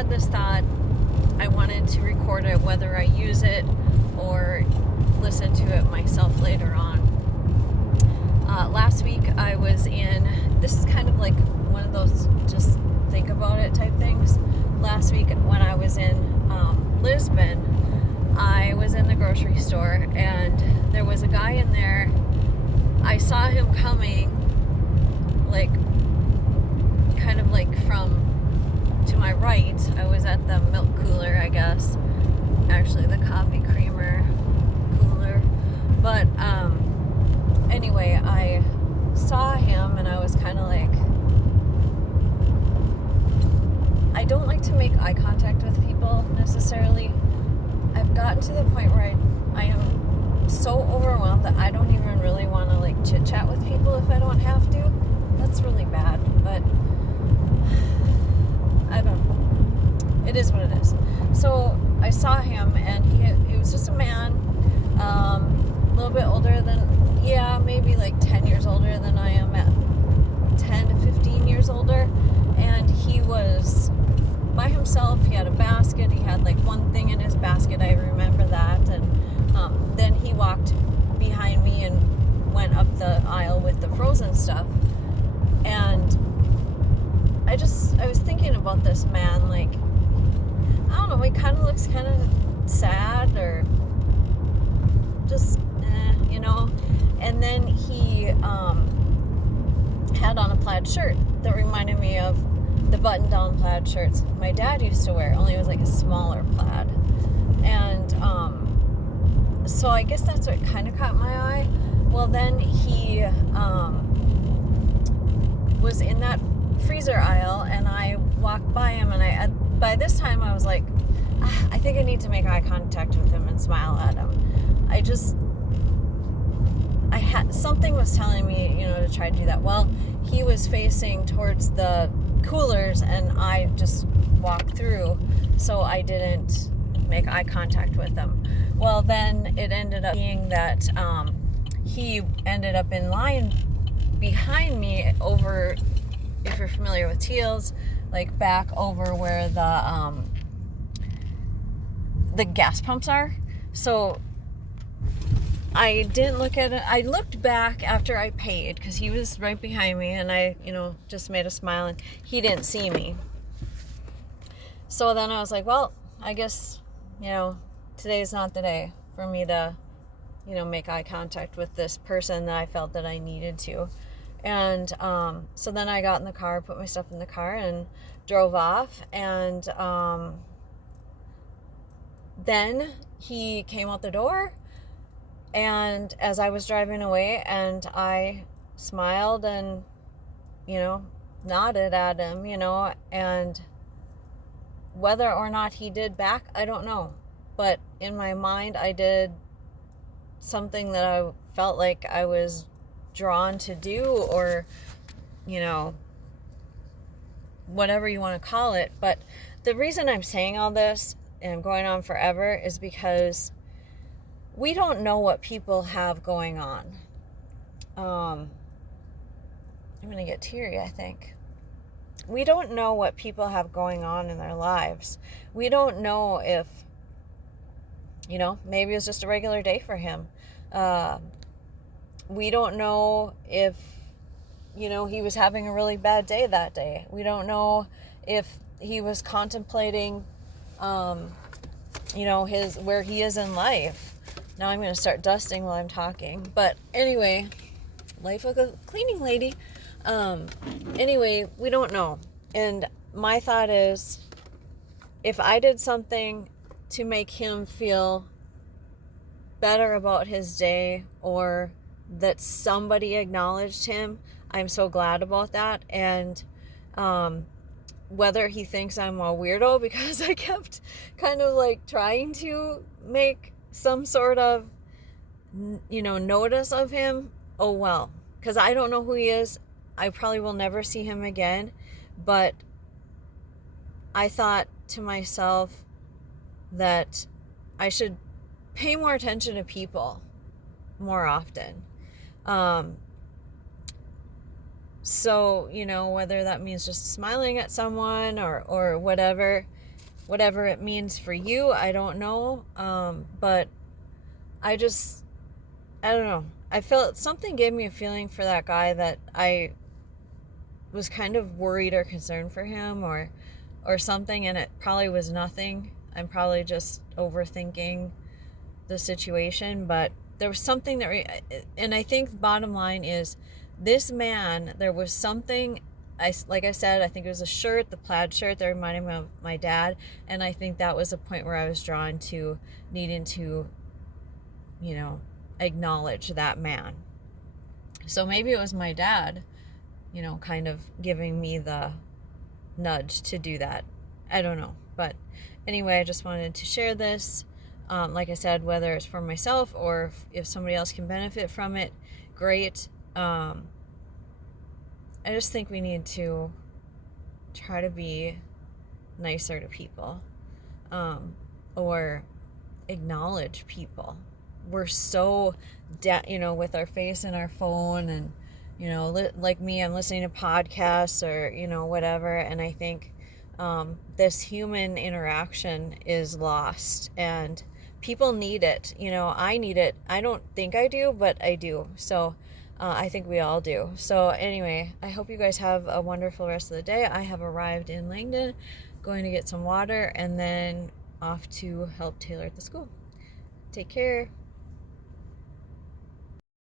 had this thought. I wanted to record it, whether I use it or listen to it myself later on. Last week I was in, this is kind of like one of those just think about it type things. Last week when I was in Lisbon, I was in the grocery store and there was a guy in there. I saw him coming, like, kind of like from to my right. I was at the milk cooler, I guess. Actually, the coffee creamer cooler. But, anyway, I saw him and I was kind of like, I don't like to make eye contact with people necessarily. I've gotten to the point where I am so overwhelmed that I don't even really want to like chit chat with people if I don't have to. That's really bad, but I don't know. It is what it is. So I saw him and he was just a man, a little bit older than, maybe like 10 years older than I am, at 10 to 15 years older. And he was by himself. He had a basket. He had like one thing in his basket. I remember that. And then he walked behind me and went up the aisle with the frozen stuff. And I was thinking about this man, like, I don't know, he kind of looks kind of sad or just, And then he had on a plaid shirt that reminded me of the button-down plaid shirts my dad used to wear, only it was like a smaller plaid. And so I guess that's what kind of caught my eye. Well, then he was in that freezer aisle, and I walked by him, and by this time I was like, I think I need to make eye contact with him and smile at him. Something was telling me, to try to do that. Well, he was facing towards the coolers, and I just walked through, so I didn't make eye contact with him. Well, then it ended up being that he ended up in line behind me over, if you're familiar with Teals, like back over where the gas pumps are. So I didn't look at it. I looked back after I paid because he was right behind me, and I, just made a smile, and he didn't see me. So then I was like, well, I guess, today's not the day for me to, make eye contact with this person that I felt that I needed to. And so then I got in the car, put my stuff in the car, and drove off. And then he came out the door, and as I was driving away, and I smiled and, nodded at him, and whether or not he did back, I don't know. But in my mind, I did something that I felt like I was drawn to do, or, whatever you want to call it. But the reason I'm saying all this and going on forever is because we don't know what people have going on. I'm going to get teary, I think. We don't know what people have going on in their lives. We don't know if, maybe it was just a regular day for him. We don't know if, he was having a really bad day that day. We don't know if he was contemplating, where he is in life. Now I'm going to start dusting while I'm talking. But anyway, life of a cleaning lady. Anyway, we don't know. And my thought is, if I did something to make him feel better about his day, or that somebody acknowledged him, I'm so glad about that. And whether he thinks I'm a weirdo because I kept kind of like trying to make some sort of, notice of him, oh well, because I don't know who he is. I probably will never see him again. But I thought to myself that I should pay more attention to people more often. So, whether that means just smiling at someone or whatever, whatever it means for you, I don't know. But I don't know. I felt something gave me a feeling for that guy that I was kind of worried or concerned for him or something, and it probably was nothing. I'm probably just overthinking the situation, but there was something that, and I think the bottom line is this man, there was something, like I said, I think it was a shirt, the plaid shirt that reminded me of my dad, and I think that was a point where I was drawn to needing to, acknowledge that man. So maybe it was my dad, kind of giving me the nudge to do that. I don't know. But anyway, I just wanted to share this. Like I said, whether it's for myself or if somebody else can benefit from it, great. I just think we need to try to be nicer to people, or acknowledge people. We're so, with our face in our phone, and like me, I'm listening to podcasts or whatever, and I think this human interaction is lost, and people need it. I need it. I don't think I do, but I do. So I think we all do. So anyway, I hope you guys have a wonderful rest of the day. I have arrived in Langdon, going to get some water, and then off to help Taylor at the school. Take care.